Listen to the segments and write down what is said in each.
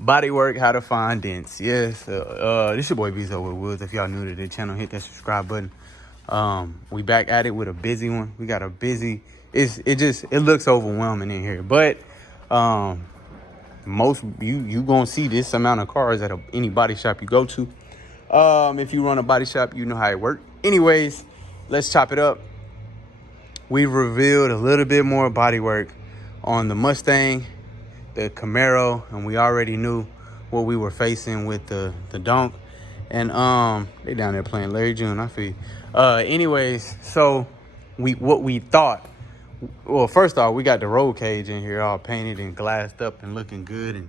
Bodywork, how to find dents. Yes, this your boy Bzoe with Woods. If y'all new to the channel, hit that subscribe button. We back at it with a busy one. We got a busy. It looks overwhelming in here, but most you gonna see this amount of cars at any body shop you go to. If you run a body shop, you know how it works. Anyways, let's chop it up. We've revealed a little bit more bodywork on the Mustang, the Camaro, and we already knew what we were facing with the donk. And they down there playing Larry June, I feel. Anyways, so what we thought, well, first off, we got the roll cage in here all painted and glassed up and looking good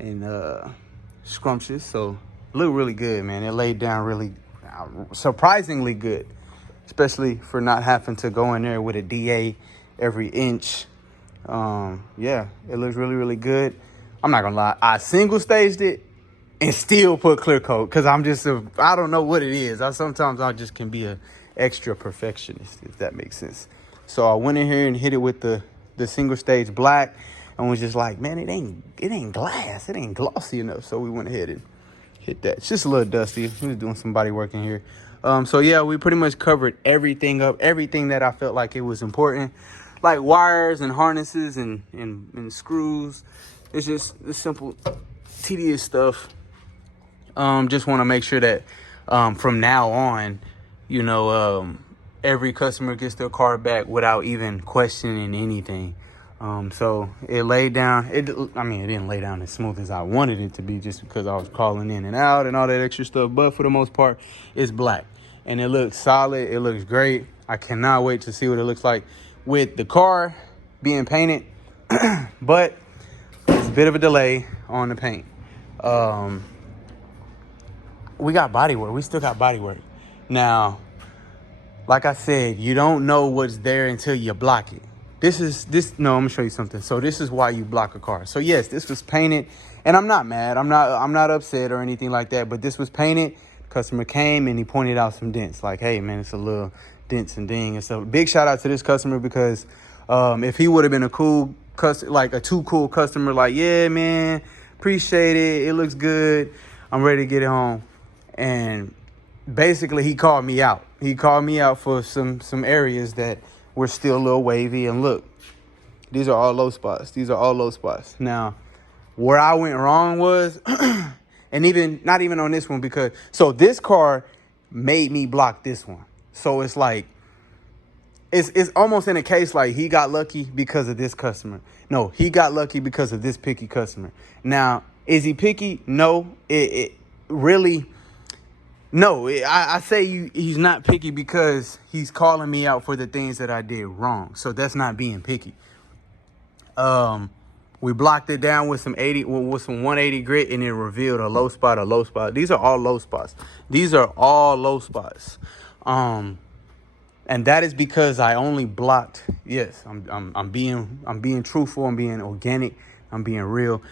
and scrumptious. So look really good, man. It laid down really surprisingly good, especially for not having to go in there with a DA every inch. Yeah, it looks really, really good. I'm not gonna lie, I single staged it and still put clear coat because I don't know what it is. Sometimes I just can be a extra perfectionist, if that makes sense. So I went in here and hit it with the single stage black and was just like, man, it ain't glass, it ain't glossy enough. So we went ahead and hit that. It's just a little dusty. We're just doing some body work in here. So yeah, we pretty much covered everything up, everything that I felt like it was important, like wires and harnesses and screws. It's just the simple, tedious stuff. Just want to make sure that from now on, you know, every customer gets their car back without even questioning anything. So it laid down. It didn't lay down as smooth as I wanted it to be, just because I was calling in and out and all that extra stuff. But for the most part, it's black and it looks solid. It looks great. I cannot wait to see what it looks like with the car being painted. But it's a bit of a delay on the paint. We got body work. We still got body work. Now, like I said, you don't know what's there until you block it. No, I'm gonna show you something. So this is why you block a car. So yes, this was painted, and I'm not mad. I'm not upset or anything like that, but this was painted. Customer came and he pointed out some dents. Like, hey man, it's a little dents and ding. And so big shout out to this customer, because if he would have been a cool customer, like a too cool customer, like, yeah man, appreciate it, it looks good, I'm ready to get it home. And basically he called me out. He called me out for some areas that were still a little wavy. And look, these are all low spots. These are all low spots. Now, where I went wrong was, and not even on this one, because so this car made me block this one. So it's like, it's almost in a case like he got lucky because of this customer. No, he got lucky because of this picky customer. Now, is he picky? No, it really. No, I say he's not picky because he's calling me out for the things that I did wrong. So that's not being picky. We blocked it down with some 180 grit, and it revealed a low spot, a low spot. These are all low spots. These are all low spots. And that is because I only blocked. Yes, I'm being truthful. I'm being organic. I'm being real.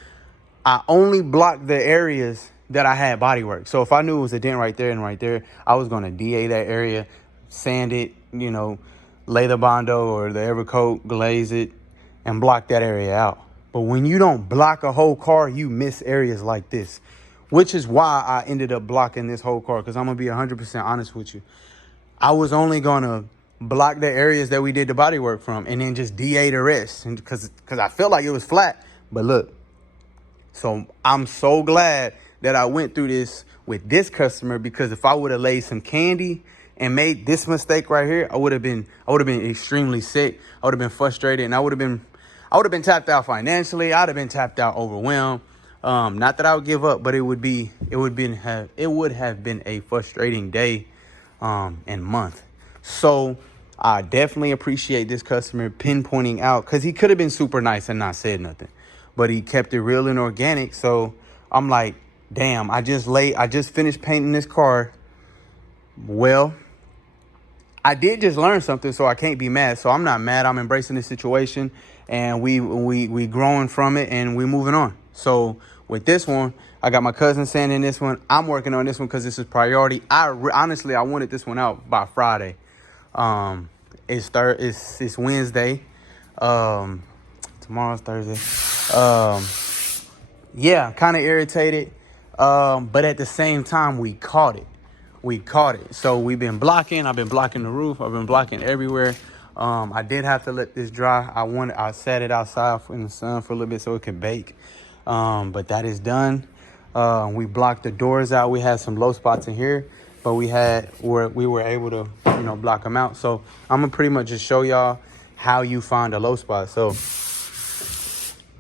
I only blocked the areas that I had body work. So if I knew it was a dent right there and right there, I was going to DA that area, sand it, you know, lay the Bondo or the Evercoat, glaze it, and block that area out. But when you don't block a whole car, you miss areas like this, which is why I ended up blocking this whole car. Because I'm going to be 100% honest with you. I was only going to block the areas that we did the body work from and then just DA the rest, because I felt like it was flat. But look, so I'm so glad that I went through this with this customer, because if I would have laid some candy and made this mistake right here, I would have been extremely sick. I would have been frustrated, and I would have been tapped out financially. I'd have been tapped out, overwhelmed. Not that I would give up, but it would have been a frustrating day and month. So I definitely appreciate this customer pinpointing out, because he could have been super nice and not said nothing. but he kept it real and organic. So I'm like, damn, I just finished painting this car. Well, I did just learn something, so I can't be mad. So I'm not mad. I'm embracing this situation, and we growing from it, and we moving on. So with this one, I got my cousin sanding this one. I'm working on this one because this is priority. Honestly, I wanted this one out by Friday. It's Wednesday. Tomorrow's Thursday. Yeah, kind of irritated. But at the same time, we caught it. So we've been blocking. I've been blocking the roof. I've been blocking everywhere. I did have to let this dry. I sat it outside in the sun for a little bit so it could bake. But that is done. We blocked the doors out. We had some low spots in here, but we were able to, block them out. So I'm gonna pretty much just show y'all how you find a low spot. So,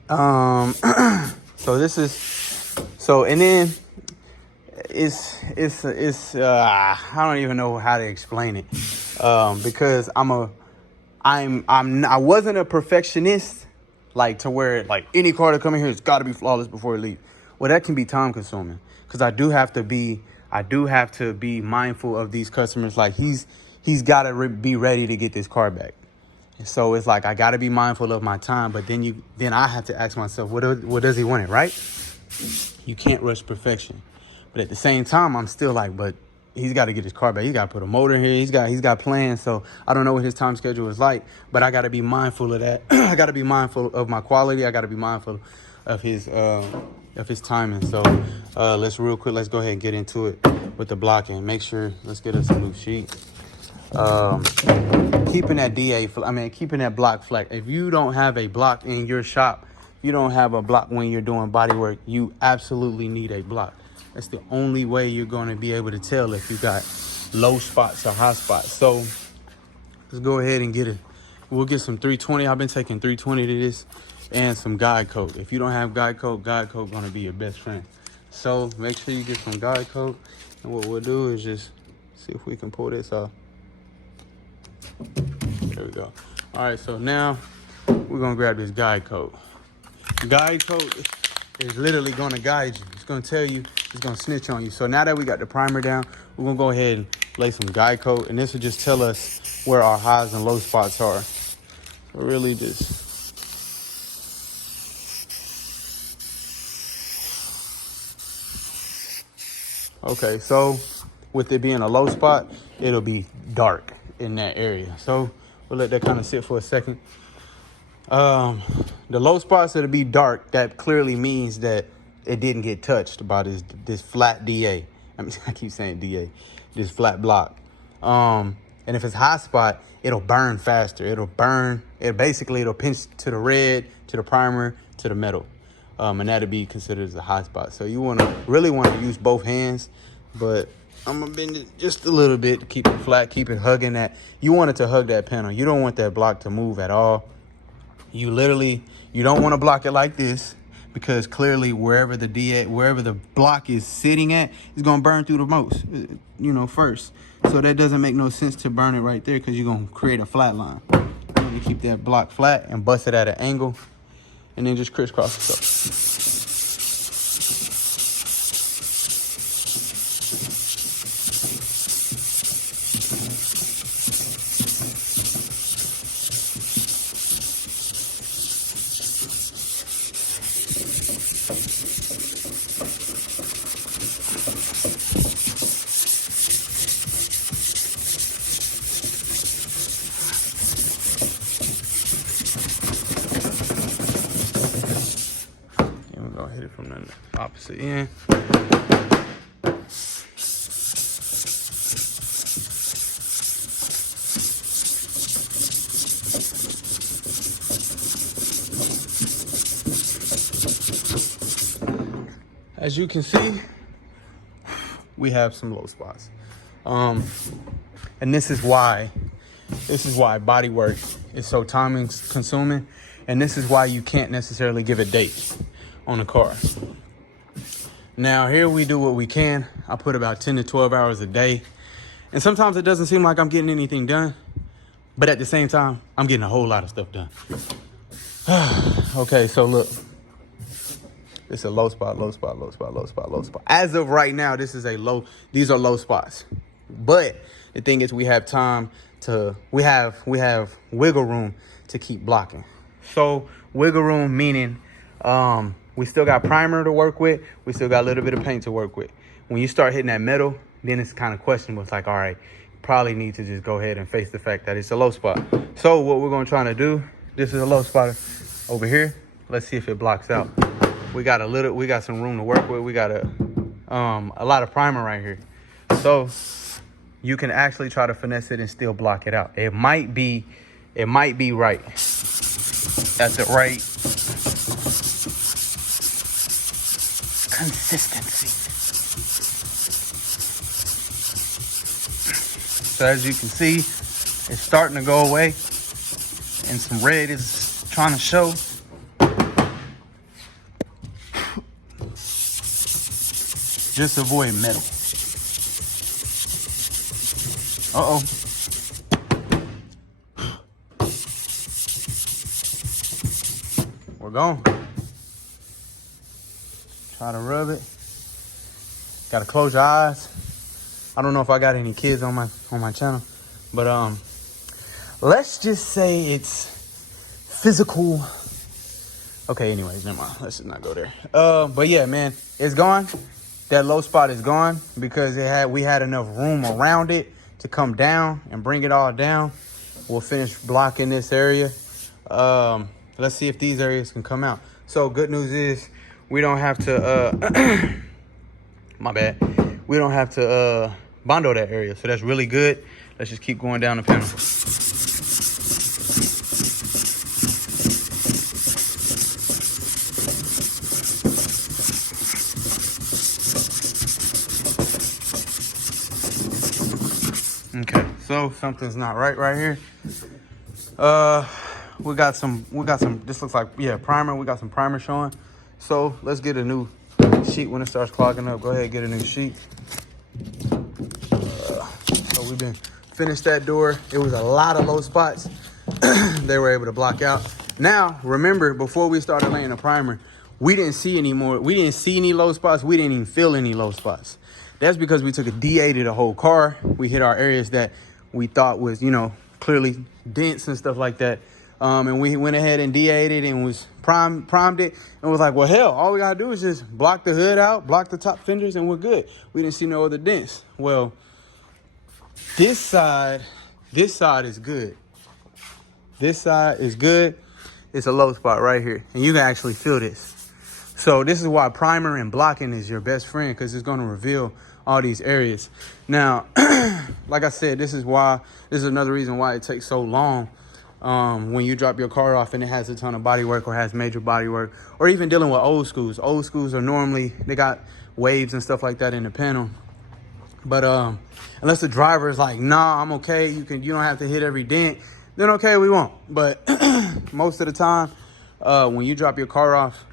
and then it's I don't even know how to explain it, because I wasn't a perfectionist, like to where like any car that come in here has got to be flawless before it leaves. Well, that can be time consuming because I do have to be mindful of these customers. Like he's got to be ready to get this car back. So it's like I got to be mindful of my time, but then I have to ask myself, what does he want it, right? You can't rush perfection. But at the same time, I'm still like, but he's got to get his car back. He got to put a motor in here. He's got plans. So I don't know what his time schedule is like, but I got to be mindful of that. I got to be mindful of my quality. I got to be mindful of his timing. So let's go ahead and get into it with the blocking. Make sure, let's get us a new sheet. Keeping that block flat. If you don't have a block in your shop, you don't have a block when you're doing body work, you absolutely need a block. That's the only way you're going to be able to tell if you got low spots or high spots. So let's go ahead and get it. We'll get some 320. I've been taking 320 to this and some guide coat. If you don't have guide coat going to be your best friend. So make sure you get some guide coat. And what we'll do is just see if we can pull this off. There we go. All right, so now we're going to grab this guide coat. Guide coat is literally going to guide you. It's going to tell you, it's going to snitch on you. So now that we got the primer down, we're going to go ahead and lay some guide coat. And this will just tell us where our highs and low spots are. So really just... Okay, so with it being a low spot, it'll be dark in that area. So we'll let that kind of sit for a second. The low spots, it'll be dark. That clearly means that it didn't get touched by this flat DA. I keep saying DA, this flat block. And if it's high spot, it'll burn faster. It'll pinch to the red, to the primer, to the metal. And that'll be considered as a high spot. So you really want to use both hands, but I'm gonna bend it just a little bit to keep it flat, keep it hugging that. You want it to hug that panel. You don't want that block to move at all. You don't want to block it like this, because clearly wherever the block is sitting at is gonna burn through the most, first. So that doesn't make no sense to burn it right there, because you're gonna create a flat line. You keep that block flat and bust it at an angle, and then just crisscross it up. Hit it from the opposite end. As you can see, we have some low spots. And this is why body work is so time consuming. And this is why you can't necessarily give a date on a car. Now here we do what we can. I put about 10 to 12 hours a day. And sometimes it doesn't seem like I'm getting anything done, but at the same time, I'm getting a whole lot of stuff done. Okay, so look, This is a low spot, low spot, low spot, low spot, low spot. As of right now, this is a low. These are low spots. But the thing is, we have time to. We have wiggle room to keep blocking. So wiggle room meaning we still got primer to work with. We still got a little bit of paint to work with. When you start hitting that metal, then it's kind of questionable. It's like, all right, probably need to just go ahead and face the fact that it's a low spot. So what we're going to try to do, this is a low spot over here. Let's see if it blocks out. We got some room to work with. We got a lot of primer right here. So you can actually try to finesse it and still block it out. It might be right at the right consistency. So as you can see, it's starting to go away and some red is trying to show. Just avoid metal. Uh-oh. We're gone. Try to rub it. Gotta close your eyes. I don't know if I got any kids on my channel, but let's just say it's physical. Okay, anyways, never mind. Let's just not go there. But yeah, man, it's gone. That low spot is gone because we had enough room around it to come down and bring it all down. We'll finish blocking this area. Let's see if these areas can come out. So good news is we don't have to my bad. We don't have to bondo that area. So that's really good. Let's just keep going down the panel. Okay, so something's not right here. We got some, this looks like, yeah, primer. We got some primer showing. So let's get a new sheet when it starts clogging up. Go ahead, get a new sheet. So we've been finished that door. It was a lot of low spots. They were able to block out. Now, remember, before we started laying the primer, we didn't see any more. We didn't see any low spots. We didn't even feel any low spots. That's because we took a DA to the whole car. We hit our areas that we thought was, you know, clearly dents and stuff like that. And we went ahead and DA'd it and was primed it and was like, well, hell, all we gotta do is just block the hood out, block the top fenders, and we're good. We didn't see no other dents. Well, this side is good. This side is good. It's a low spot right here, and you can actually feel this. So this is why primer and blocking is your best friend, because it's going to reveal all these areas. Now, like I said, this is another reason why it takes so long when you drop your car off and it has a ton of body work or has major body work, or even dealing with old schools. Old schools are normally, they got waves and stuff like that in the panel. But unless the driver is like, nah, I'm okay, you don't have to hit every dent, then okay, we won't. But most of the time, when you drop your car off,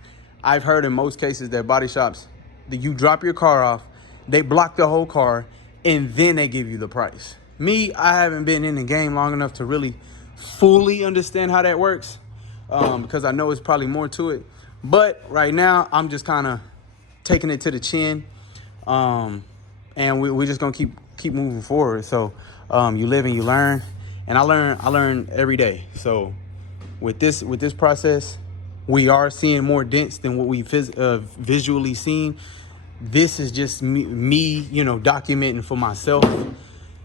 I've heard in most cases that body shops, that you drop your car off, they block the whole car, and then they give you the price. Me, I haven't been in the game long enough to really fully understand how that works, because I know it's probably more to it. But right now, I'm just kind of taking it to the chin, and we're just gonna keep moving forward. So you live and you learn, and I learn every day. So with this process, we are seeing more dents than what we've visually seen. This is just me, you know, documenting for myself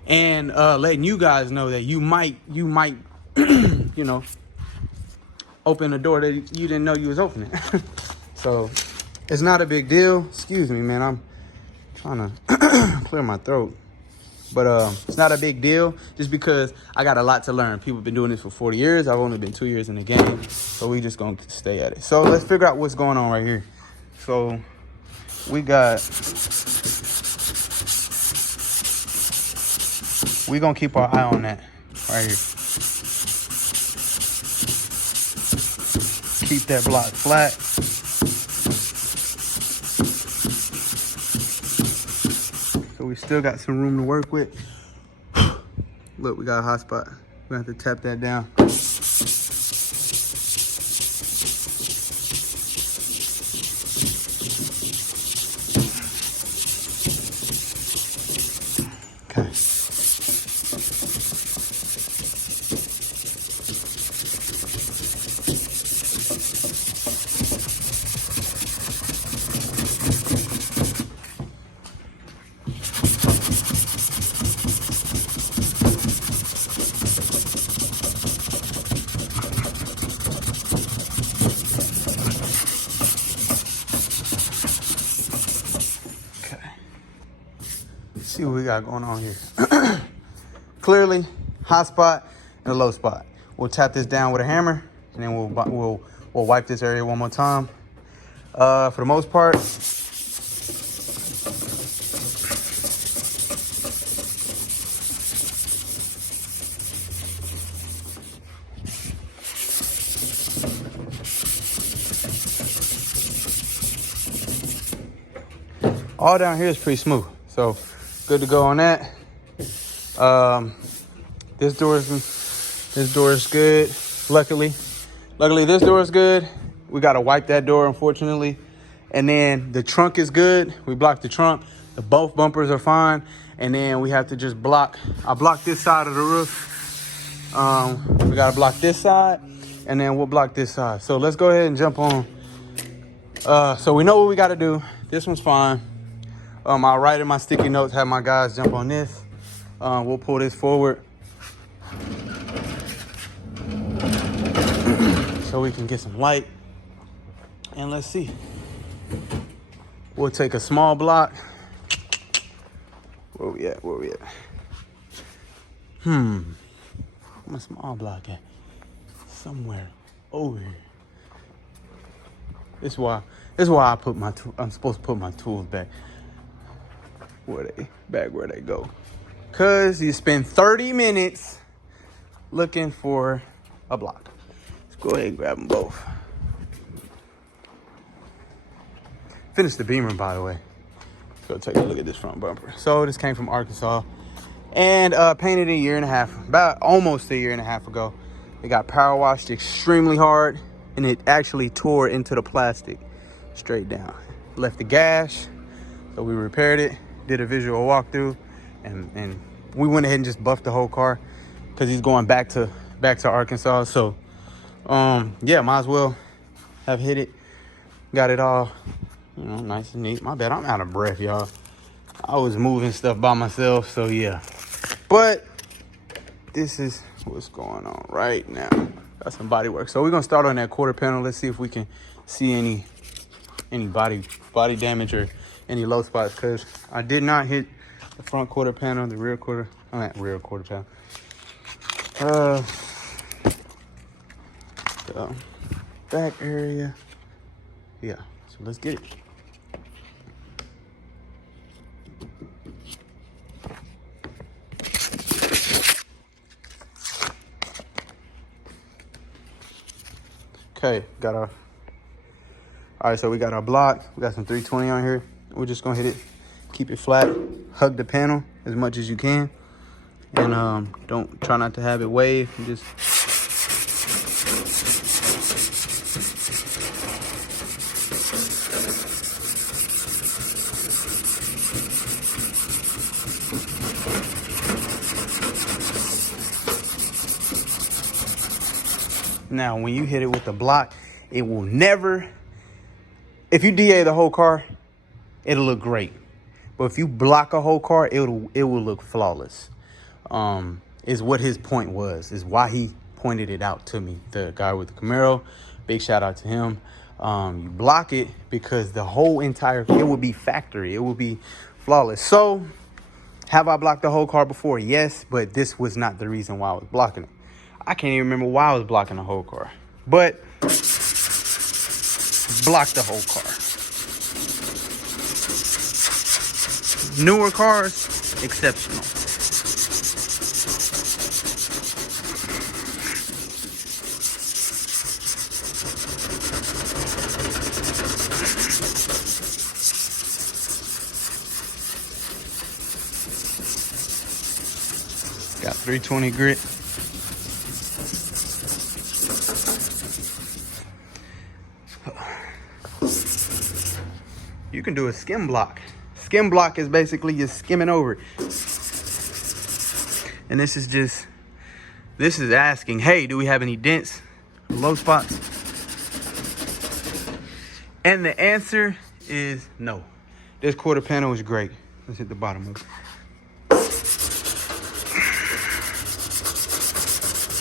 and letting you guys know that you might, you know, open a door that you didn't know you was opening. So it's not a big deal. Excuse me, man. I'm trying to clear my throat. But it's not a big deal just because I got a lot to learn. People have been doing this for 40 years. I've only been 2 years in the game. So we just going to stay at it. So let's figure out what's going on right here. So we're going to keep our eye on that right here. Keep that block flat. We still got some room to work with. Look, we got a hot spot. We have to tap that down. see what we got going on here. Clearly, high spot and a low spot. We'll tap this down with a hammer, and then we'll wipe this area one more time. For the most part, all down here is pretty smooth, so good to go on that. This door is good. Luckily this door is good. We got to wipe that door, unfortunately. And then the trunk is good. We blocked the trunk. Both bumpers are fine. And then we have to just I blocked this side of the roof. We got to block this side, and then we'll block this side. So let's go ahead and jump on. So we know what we got to do. This one's fine. I'll write in my sticky notes, have my guys jump on this. We'll pull this forward so we can get some light. And let's see. We'll take a small block. Where we at? My small block at? Somewhere over here. This is why I put I'm supposed to put my tools back where they go. Cause you spend 30 minutes looking for a block. Let's go ahead and grab them both. Finished the Beamer, by the way. Let's go take a look at this front bumper. So this came from Arkansas and painted almost a year and a half ago. It got power washed extremely hard, and it actually tore into the plastic straight down. Left the gash, so we repaired it, did a visual walkthrough, and we went ahead and just buffed the whole car because he's going back to Arkansas. So yeah, might as well have hit it. Got it all, nice and neat. My bad, I'm out of breath, y'all. I was moving stuff by myself, so yeah. But this is what's going on right now. Got some body work. So we're gonna start on that quarter panel. Let's see if we can see any body damage or any low spots, because I did not hit the front quarter panel, the rear quarter panel. The back area. Yeah, so let's get it. Okay, all right, so we got our block. We got some 320 on here. We're just gonna hit it, keep it flat, hug the panel as much as you can, and don't try not to have it wave. Just now, when you hit it with the block, it will never, if you DA the whole car, it'll look great. But if you block a whole car, it will look flawless. Is what his point was, is why he pointed it out to me. The guy with the Camaro, big shout out to him. You block it because the whole entire, it will be factory. It will be flawless. So, have I blocked the whole car before? Yes, but this was not the reason why I was blocking it. I can't even remember why I was blocking the whole car, but blocked the whole car. Newer cars, exceptional. Got 320 grit. You can do a skim block. Skim block is basically just skimming over it. And this is asking, hey, do we have any dents, low spots? And the answer is no. This quarter panel is great. Let's hit the bottom of it.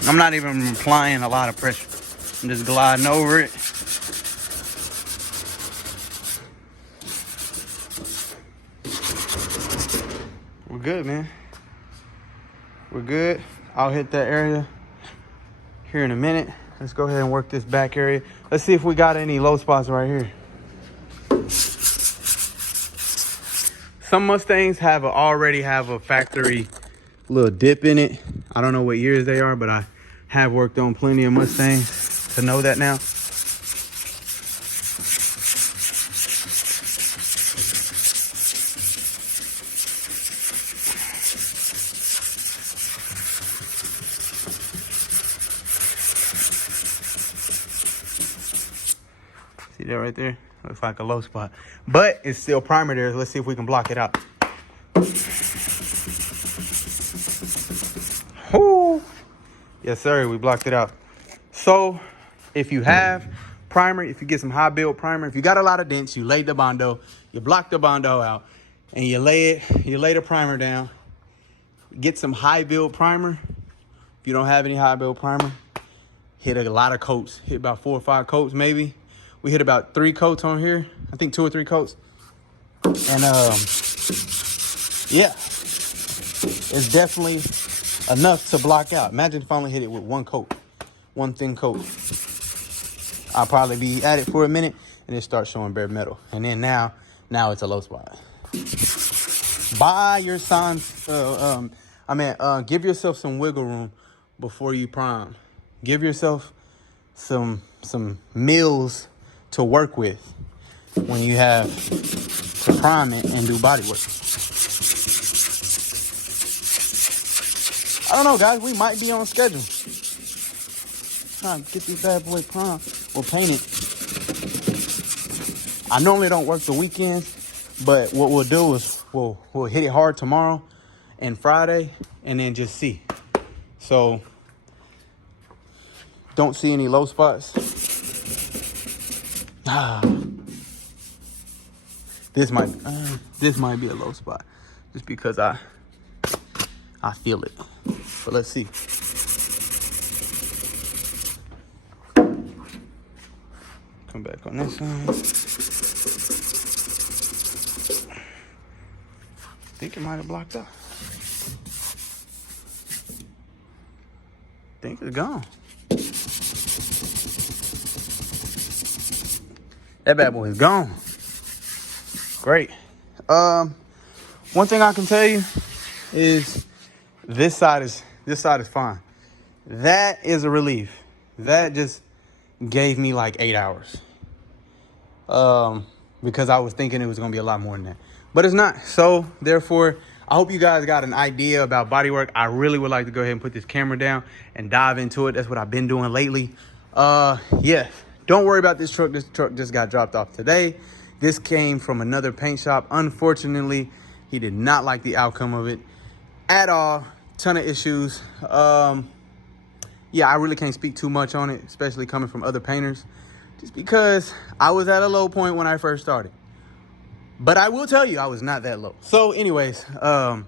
I'm not even applying a lot of pressure. I'm just gliding over it. good, man. We're good. I'll hit that area here in a minute. Let's go ahead and work this back area. Let's see if we got any low spots right here. Some Mustangs already have a factory little dip in it. I don't know what years they are, but I have worked on plenty of Mustangs to know that now. See that right there? Looks like a low spot, but it's still primer there. Let's see if we can block it out. Ooh. Yes, sir, we blocked it out. So if you have primer, if you get some high build primer, if you got a lot of dents, you laid the Bondo, you block the Bondo out, and you lay the primer down. Get some high build primer. If you don't have any high build primer, hit a lot of coats. Hit about 4 or 5 coats maybe. We hit about 3 coats on here. I think 2 or 3 coats. And yeah, it's definitely enough to block out. Imagine if I only hit it with 1 coat, 1 thin coat. I'll probably be at it for a minute and it starts showing bare metal. And then now it's a low spot. Buy your signs. Give yourself some wiggle room before you prime. Give yourself some meals to work with when you have to prime it and do body work. I don't know, guys. We might be on schedule. Trying to get this bad boy prime or painted. I normally don't work the weekends, but what we'll do is we'll hit it hard tomorrow and Friday, and then just see. So don't see any low spots. This might be a low spot just because I feel it. But let's see. Come back on this side. I think it might have blocked out. I think it's gone. That bad boy is gone. Great. One thing I can tell you is this side is fine. That is a relief. That just gave me like 8 hours. Because I was thinking it was gonna be a lot more than that. But it's not. So therefore, I hope you guys got an idea about bodywork. I really would like to go ahead and put this camera down and dive into it. That's what I've been doing lately. Yeah. Don't worry about this truck. This truck just got dropped off today. This came from another paint shop. Unfortunately, he did not like the outcome of it at all. Ton of issues. Yeah, I really can't speak too much on it, especially coming from other painters, just because I was at a low point when I first started. But I will tell you, I was not that low. So anyways, yeah,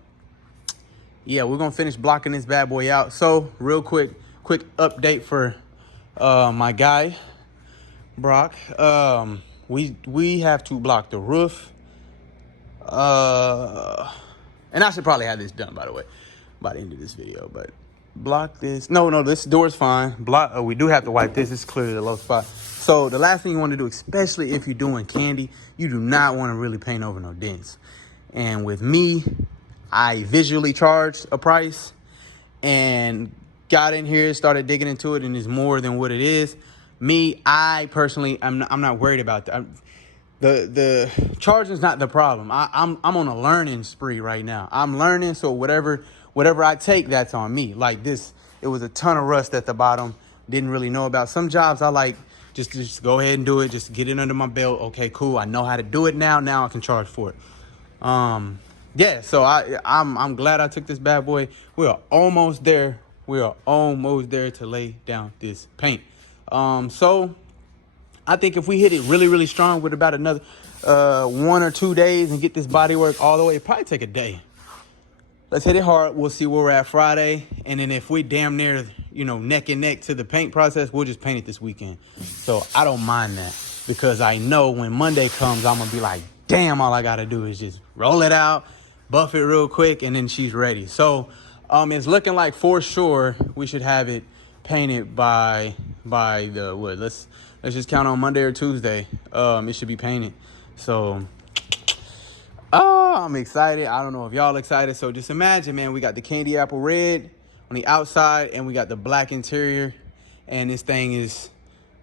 we're going to finish blocking this bad boy out. So real quick update for my guy, Brock. We have to block the roof. And I should probably have this done, by the way, by the end of this video. But block this. No, this door is fine. Block. We do have to wipe this. It's clearly the low spot. So the last thing you want to do, especially if you're doing candy, you do not want to really paint over no dents. And with me, I visually charged a price and got in here, started digging into it, and it's more than what it is. Me, I personally, I'm not worried about that. The charging is not the problem. I'm on a learning spree right now. I'm learning, so whatever I take, that's on me. Like this, it was a ton of rust at the bottom. Didn't really know about. Some jobs I like just go ahead and do it. Just get it under my belt. Okay, cool. I know how to do it now. Now I can charge for it. Yeah. So I'm glad I took this bad boy. We are almost there. We are almost there to lay down this paint. So I think if we hit it really, really strong with about another 1 or 2 days and get this bodywork all the way, it'd probably take a day. Let's hit it hard. We'll see where we're at Friday. And then if we damn near, neck and neck to the paint process, we'll just paint it this weekend. So I don't mind that, because I know when Monday comes, I'm going to be like, damn, all I got to do is just roll it out, buff it real quick, and then she's ready. So it's looking like for sure we should have it painted by the what? Let's just count on Monday or Tuesday. It should be painted. So I'm excited. I don't know if y'all excited. So just imagine, man, we got the candy apple red on the outside, and we got the black interior, and this thing is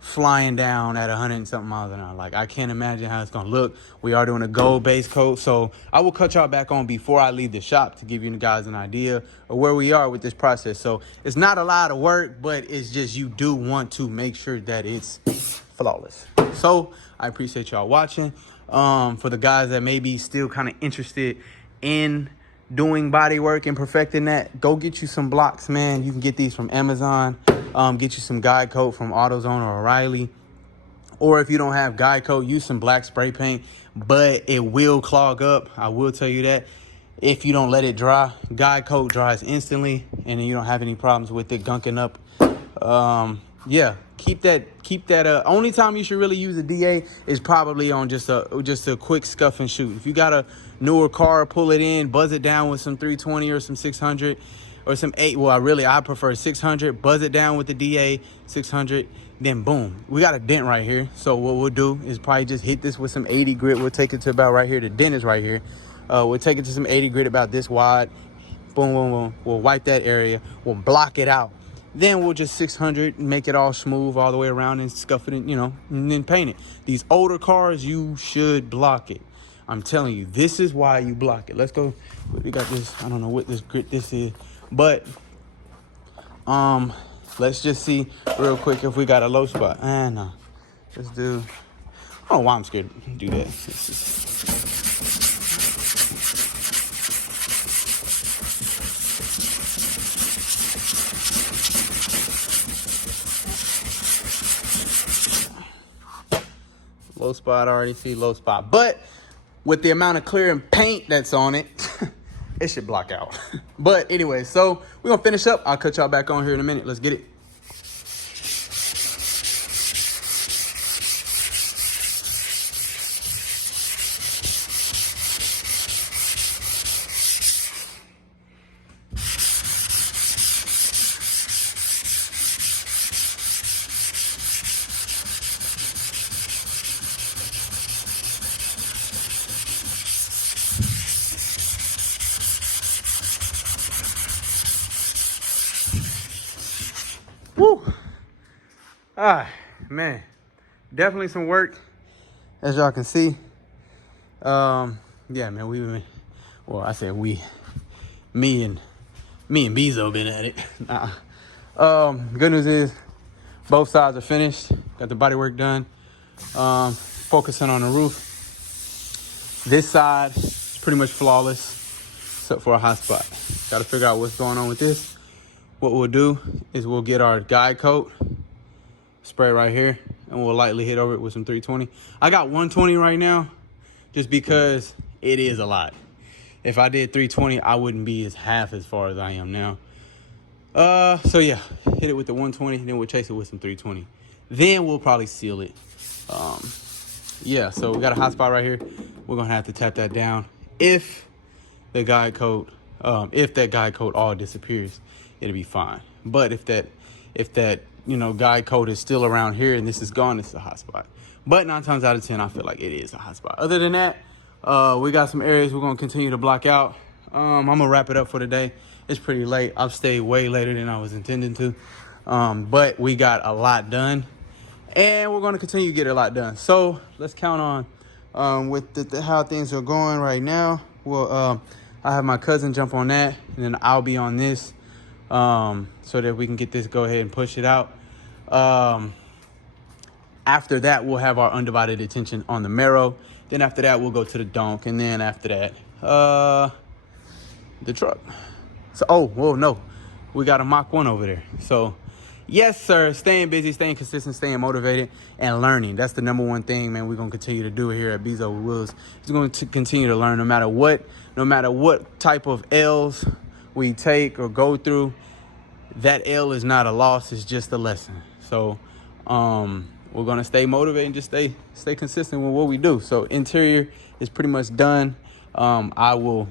flying down at 100 and something miles an hour. Like, I can't imagine how it's gonna look. We are doing a gold base coat, so I will cut y'all back on before I leave the shop to give you guys an idea of where we are with this process. So it's not a lot of work, but it's just, you do want to make sure that it's flawless. So I appreciate y'all watching. For the guys that may be still kind of interested in doing body work and perfecting that, go get you some blocks, man. You can get these from Amazon. Get you some guide coat from AutoZone or O'Reilly. Or if you don't have guide coat, use some black spray paint, but it will clog up. I will tell you that if you don't let it dry. Guide coat dries instantly, and you don't have any problems with it gunking up. Yeah, keep that. Only time you should really use a DA is probably on just a quick scuff and shoot. If you got a newer car, pull it in, buzz it down with some 320 or some 600 or some 8. Well, I prefer 600. Buzz it down with the DA 600. Then boom, we got a dent right here. So what we'll do is probably just hit this with some 80 grit. We'll take it to about right here. The dent is right here. We'll take it to some 80 grit about this wide. Boom, boom, boom. We'll wipe that area. We'll block it out. Then we'll just 600 and make it all smooth all the way around and scuff it in, and then paint it. These older cars, you should block it. I'm telling you, this is why you block it. Let's go. We got this. I don't know what this grit this is, but let's just see real quick if we got a low spot. No, let's do. Oh, why I'm scared to do that. Low spot, I already see low spot. But with the amount of clear and paint that's on it, it should block out. But anyway, so we're going to finish up. I'll cut y'all back on here in a minute. Let's get it. Woo! Man, definitely some work, as y'all can see. Yeah, man, I said we, me and Bzoe been at it. Good news is both sides are finished. Got the body work done. Focusing on the roof. This side is pretty much flawless, except for a hot spot. Got to figure out what's going on with this. What we'll do is we'll get our guide coat, spray right here, and we'll lightly hit over it with some 320. I got 120 right now just because it is a lot. If I did 320, I wouldn't be half as far as I am now. So yeah, hit it with the 120, then we'll chase it with some 320. Then we'll probably seal it. Yeah, so we got a hot spot right here. We're gonna have to tap that down. If the guide coat, if that guide coat all disappears, it'll be fine. But if that guide coat is still around here and this is gone, it's a hot spot. But 9 times out of 10, I feel like it is a hot spot. Other than that, we got some areas we're gonna continue to block out. I'm gonna wrap it up for today. It's pretty late. I've stayed way later than I was intending to. But we got a lot done, and we're gonna continue to get a lot done. So let's count on with how things are going right now. Well, I have my cousin jump on that, and then I'll be on this. So that we can get this, go ahead and push it out. After that, we'll have our undivided attention on the Marrow. Then after that, we'll go to the donk. And then after that, the truck. So, no, we got a Mach 1 over there. So yes, sir, staying busy, staying consistent, staying motivated, and learning. That's the number one thing, man. We're going to continue to do it here at Bzoe Wheels. We're going to continue to learn no matter what type of L's we take or go through. That L is not a loss, it's just a lesson. So we're gonna stay motivated and just stay consistent with what we do. So interior is pretty much done. I will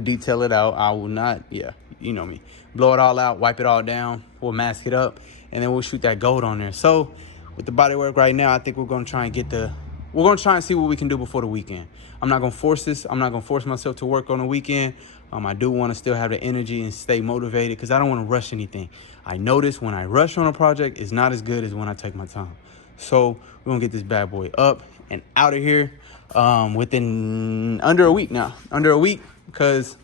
detail it out. I will not, yeah, you know me, blow it all out, wipe it all down, we'll mask it up, and then we'll shoot that gold on there. So with the body work right now, I think we're gonna try and see what we can do before the weekend. I'm not gonna force this. I'm not gonna force myself to work on the weekend. I do want to still have the energy and stay motivated because I don't want to rush anything. I notice when I rush on a project, it's not as good as when I take my time. So we're gonna get this bad boy up and out of here within under a week now. Under a week, because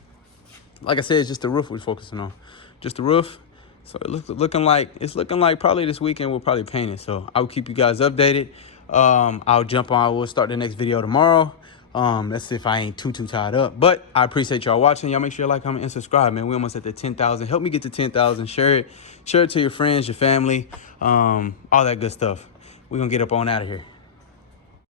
like I said, it's just the roof we're focusing on. Just the roof. So it's looking like probably this weekend we'll probably paint it. So I'll keep you guys updated. We'll start the next video tomorrow. Let's see if I ain't too tied up. But I appreciate y'all watching. Y'all make sure you like, comment, and subscribe, man. We almost at the 10,000. Help me get to 10,000. Share it to your friends, your family, all that good stuff. We're gonna get up on out of here.